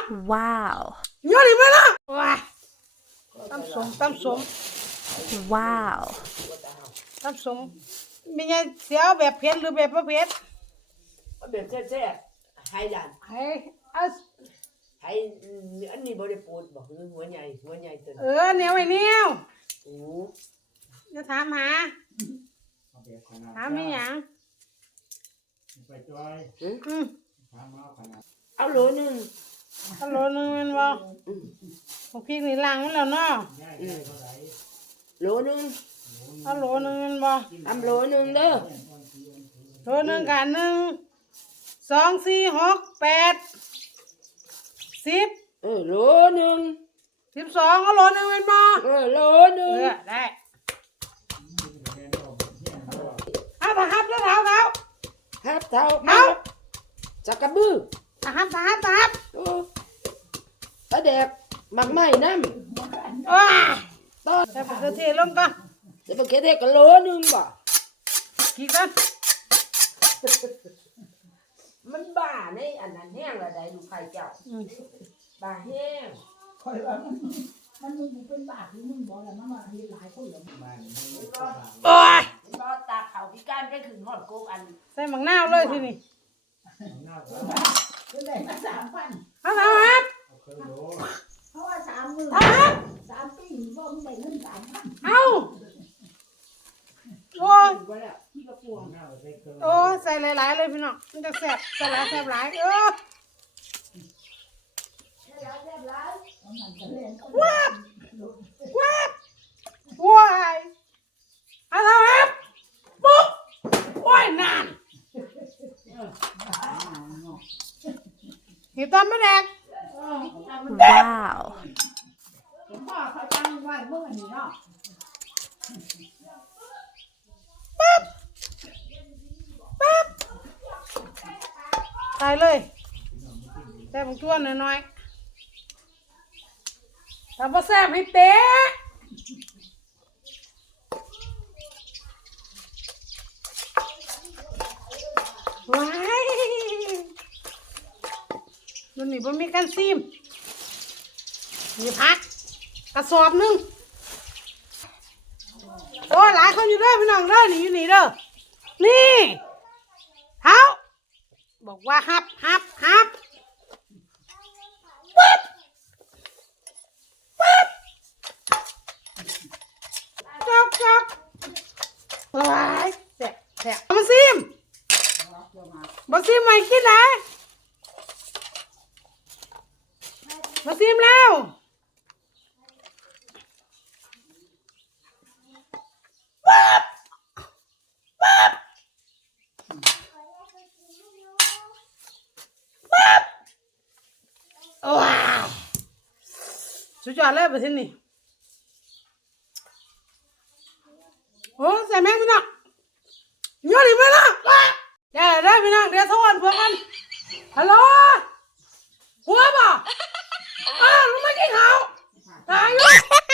ว้าวเยอะดิไหมล่ะว้าตำสมว้าวตำสมมีไงเสียวแบบเผ็ดหรือแบบบ่เผ็ดมันแบบแซ่บๆให้ดันให้เอาให้อันนี้บ่ได้ปูดบอกหัวใหญ่ตัวเหนียวไอ้เหนียวโอ้จะถามหาถามไม่หยังไปจอยอืมถามมาขนาดเอาโหลนึงฮัลโหลนึงแมันบ่พวกพริกนี่ล้างมันแล้วเนาะง่ายได้เท่าไหร่โหลนึงฮัลโหลนึงแมันบ่ทำโหลนึงเด้อโหลนึงกัน1 2 4 6 8 10 โหลนึง 12เอาโหลนึงแมันบ่โหลนึงได้เอาถ้าฮับแล้วเท้าฮับเท้ามาจักกระบือถ้าฮับโอ้ตาแดกมักไม้น้ว้าำตอนแต่ปกติลงก่อนจะไปเฮ็ดก็โหลนึงบ่กี่กันมันบ้าในอันนั้นแห้งละได้ลูกไข่เจ้าบ้าแห้งคอยว่ามันมึงเป็นบาปหรือมึงบอกแล้วมันมาเห็นหลายคนเหรอบ้านนี้ก็โอ้ยบ่ตาเขาพิการไปขึ้นฮอดโกกอันใส่หมักนาวเลยทีนี้หน้าคือได้มา3,000 เอาครับเอาเคยโดเพราะว่า3 ปีบ่มึงได้เงิน3,000 เอาโอ้ยว่าแล้วพี่กระปวงหน้าไปเคยโอ้ยใส่หลายๆเลยพี่น้องมันจะแซ่บใส่หลายแซ่บหลายมันก็เล่นว้าว้ายเอาครับปุ๊บโอ้ยนานหิวตอนไม่แดกว้าวพ่อเขาตั้งไว้เมื่อนี้เนาะใส่เลยใส่ผงชูรสหน่อยๆถ้าบ่แซ่บให้เตะว้ายมันนี่บ่มีกันซีมมีพักกระสอบหนึงโอ้ยหลายคนอยู่เด้อพี่น้องเด้อนี่อยู่นี่เด้อนี่เท้าบอกว่าฮับจอกว้ายแซ่บเอามาซิมบ่ซิมไว้กินนะมาซิมแล้วว้าวสุดยอดเลยประเทศนี้โอ้ใส่แมงพี่น้องเยอะดิพี่น้องเดี๋ยวได้พี่น้องเดี๋ยวโทษพวกกันฮัลโหลหัวบ่ลุงไม่กินข้าวตายอยู่